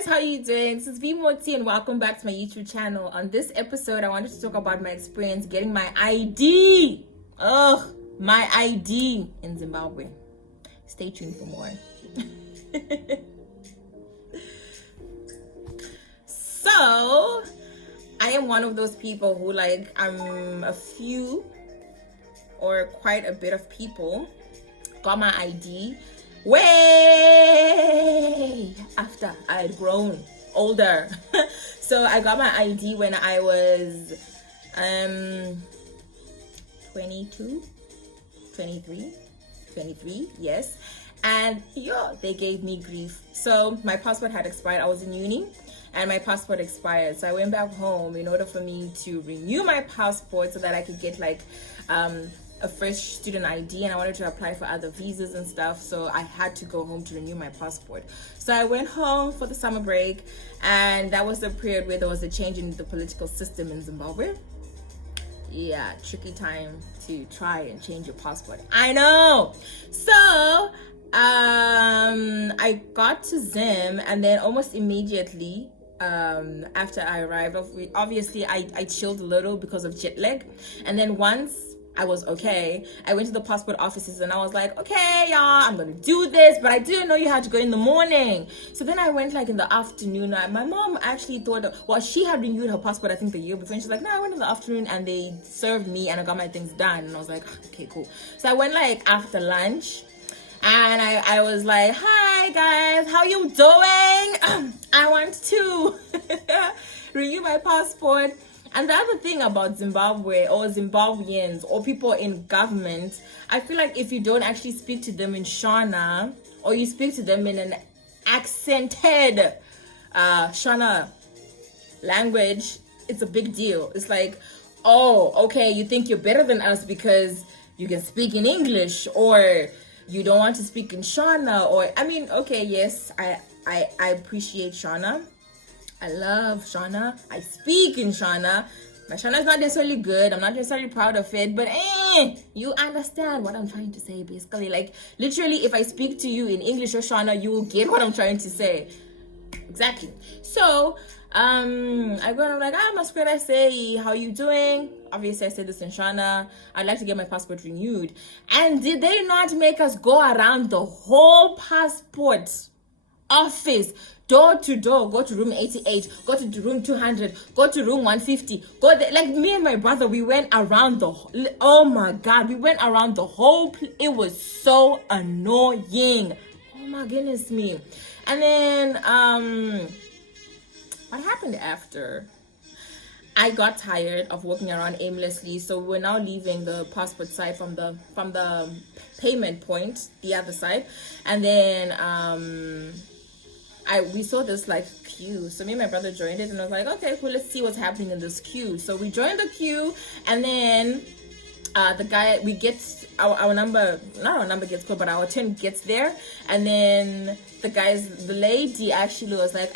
guys, how you doing? This is Vongai Motsi and welcome back to my YouTube channel. On this episode, I wanted to talk about my experience getting my ID. My ID in Zimbabwe. Stay tuned for more. So, I am one of those people who a few or quite a bit of people got my ID way after I had grown older. So I got my ID when I was 23, yes. And they gave me grief. So my passport had expired. I was in uni and my passport expired. So I went back home in order for me to renew my passport so that I could get a fresh student ID, and I wanted to apply for other visas and stuff, so I had to go home to renew my passport. So I went home for the summer break, and that was the period where there was a change in the political system in Zimbabwe. Yeah, tricky time to try and change your passport, I know. So I got to Zim, and then almost immediately after I arrived, obviously I chilled a little because of jet lag, and then once I was okay, I went to the passport offices and I was like, okay, y'all, I'm gonna do this, but I didn't know you had to go in the morning. So then I went in the afternoon. My mom actually thought, she had renewed her passport I think the year before, and she's like, no, I went in the afternoon and they served me and I got my things done. And I was like, okay, cool. So I went after lunch, and I was like, hi guys, how you doing? I want to renew my passport. And the other thing about Zimbabwe or Zimbabweans or people in government, I feel like if you don't actually speak to them in Shona, or you speak to them in an accented Shona language, it's a big deal. It's like, oh, okay, you think you're better than us because you can speak in English, or you don't want to speak in Shona, or okay, yes, I appreciate Shona. I love Shona. I speak in Shona. My Shona is not necessarily good. I'm not necessarily proud of it, but you understand what I'm trying to say, basically. Literally, if I speak to you in English or Shona, you will get what I'm trying to say. Exactly. So, I go and I'm like, Masquerade, I say, how you doing? Obviously, I said this in Shona. I'd like to get my passport renewed. And did they not make us go around the whole passport office, door to door, go to room 88, go to room 200, go to room 150, go there. Me and my brother, we went around oh my god, we went around the whole it was so annoying. Oh my goodness me. And then what happened after? I got tired of walking around aimlessly, so we're now leaving the passport side from the payment point, the other side, and then we saw this queue. So me and my brother joined it, and I was like, okay, cool, let's see what's happening in this queue. So we joined the queue, and then the guy, we get our number, not our number gets called, but our turn gets there, and then the lady actually was like,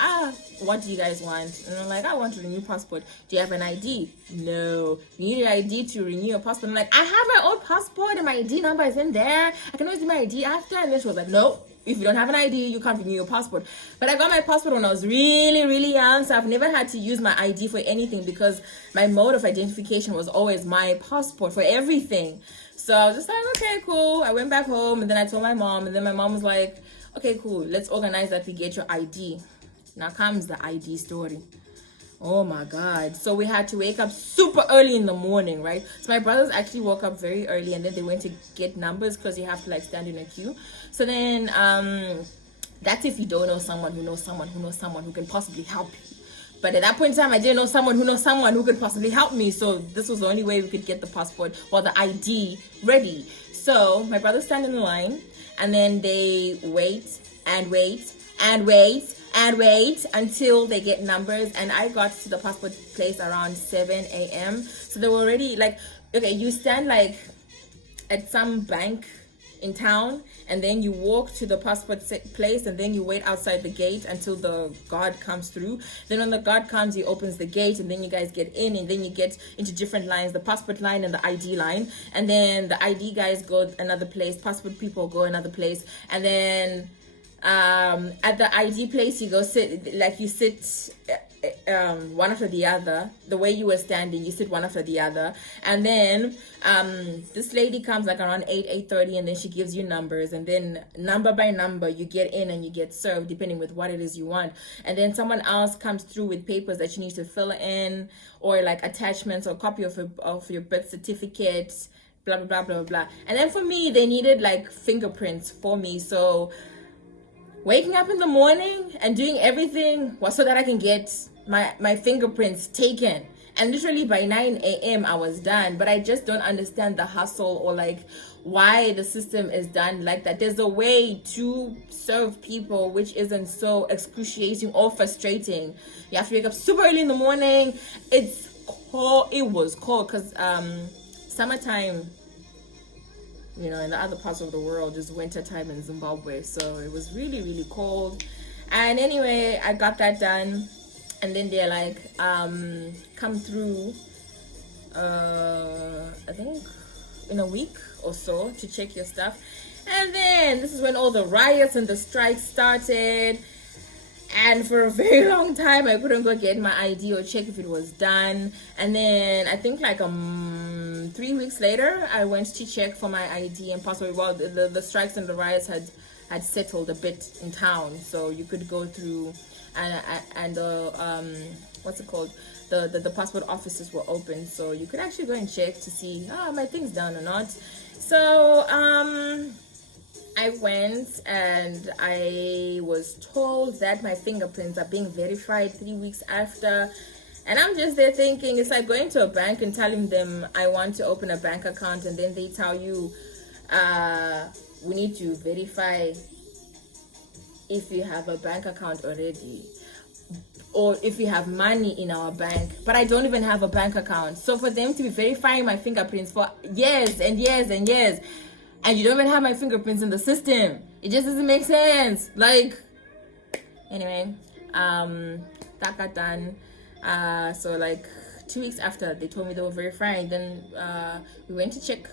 what do you guys want? And I'm like, I want to renew passport. Do you have an ID? No. You need an ID to renew your passport. I'm like, I have my old passport and my ID number is in there. I can always do my ID after. And then she was like, no, if you don't have an ID, you can't renew your passport. But I got my passport when I was really, really young, so I've never had to use my ID for anything because my mode of identification was always my passport for everything. So I was just like, okay, cool. I went back home, and then I told my mom, and then my mom was like, okay, cool, let's organize that we get your ID. Now comes the ID story. Oh my god. So we had to wake up super early in the morning, right? So my brothers actually woke up very early, and then they went to get numbers because you have to stand in a queue. So then that's if you don't know someone who knows someone who knows someone who can possibly help you. But at that point in time, I didn't know someone who knows someone who could possibly help me. So this was the only way we could get the passport or the ID ready. So my brothers stand in the line, and then they wait and wait and wait and wait until they get numbers. And I got to the passport place around 7 a.m. So they were already okay, you stand at some bank in town, and then you walk to the passport place, and then you wait outside the gate until the guard comes through. Then when the guard comes, he opens the gate, and then you guys get in, and then you get into different lines, the passport line and the ID line. And then the ID guys go another place, passport people go another place, and then At the ID place, you go sit, like you sit one after the other. The way you were standing, you sit one after the other. And then this lady comes like around 8:30, and then she gives you numbers, and then number by number you get in and you get served depending with what it is you want. And then someone else comes through with papers that you need to fill in, or like attachments, or a copy of your birth certificate, blah blah blah blah blah. And then for me, they needed like fingerprints for me. So waking up in the morning and doing everything was so that I can get my fingerprints taken. And literally by 9 a.m. I was done. But I just don't understand the hustle, or like why the system is done like that. There's a way to serve people which isn't so excruciating or frustrating. You have to wake up super early in the morning. It's cold. It was cold because summertime, you know, in the other parts of the world is winter time in Zimbabwe, so it was really really cold. And anyway, I got that done, and then they're like, come through I think in a week or so to check your stuff. And then this is when all the riots and the strikes started, and for a very long time I couldn't go get my ID or check if it was done. And then I think like 3 weeks later I went to check for my ID and passport. Well, the strikes and the riots had settled a bit in town, so you could go through, and what's it called, the passport offices were open, so you could actually go and check to see my thing's done or not. So I went and I was told that my fingerprints are being verified 3 weeks after. And I'm just there thinking, it's like going to a bank and telling them I want to open a bank account, and then they tell you we need to verify if you have a bank account already, or if you have money in our bank. But I don't even have a bank account. So for them to be verifying my fingerprints for years and years and years, and you don't even have my fingerprints in the system, it just doesn't make sense. Like, anyway, that got done. So like 2 weeks after they told me they were verifying, then we went to check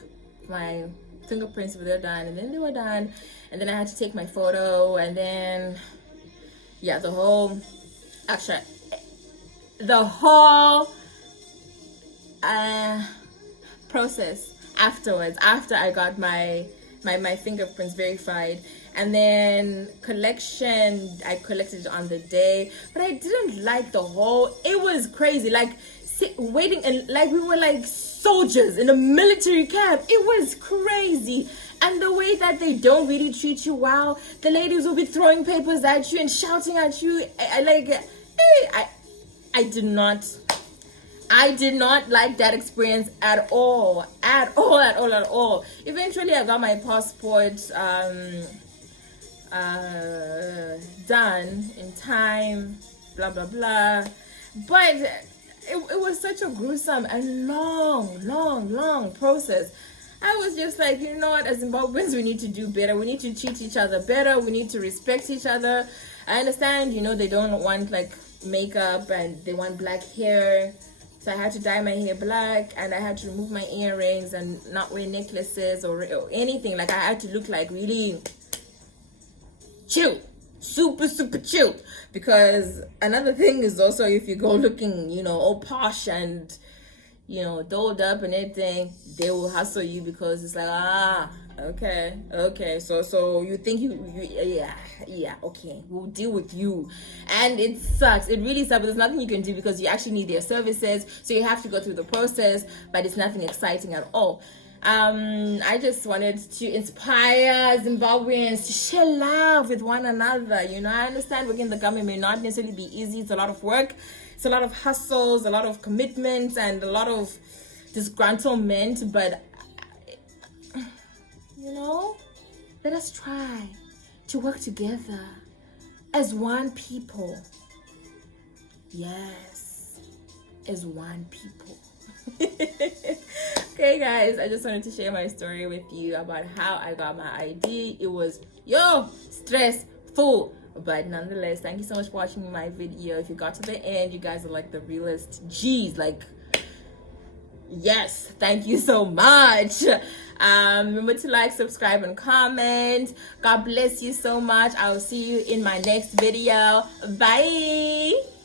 my fingerprints if they're done, and then they were done. And then I had to take my photo, and then yeah, the whole process afterwards, after I got my fingerprints verified. And then collection, I collected on the day, but I didn't like the whole, it was crazy, like waiting, and like we were like soldiers in a military camp. It was crazy. And the way that they don't really treat you well, the ladies will be throwing papers at you and shouting at you. I did not like that experience at all. Eventually I got my passport done in time, blah blah blah. But it was such a gruesome and long process. I was just like, you know what, as Zimbabweans, we need to do better. We need to treat each other better. We need to respect each other. I understand, you know, they don't want like makeup and they want black hair. So I had to dye my hair black, and I had to remove my earrings and not wear necklaces or anything. Like, I had to look like really chill, super chill. Because another thing is also, if you go looking, you know, all posh and, you know, dolled up and everything, they will hustle you, because it's like, okay, so you think yeah, okay, we'll deal with you. And it sucks, it really sucks, but there's nothing you can do, because you actually need their services, so you have to go through the process, but it's nothing exciting at all. I just wanted to inspire Zimbabweans to share love with one another. You know, I understand working in the government may not necessarily be easy. It's a lot of work, it's a lot of hustles, a lot of commitments, and a lot of disgruntlement, but you know, let us try to work together as one people. Yes, as one people. Okay guys, I just wanted to share my story with you about how I got my ID. It was stressful, but nonetheless, thank you so much for watching my video. If you got to the end, you guys are like the realest G's. Like, Yes, thank you so much. Remember to like, subscribe, and comment. God bless you so much. I'll see you in my next video. Bye.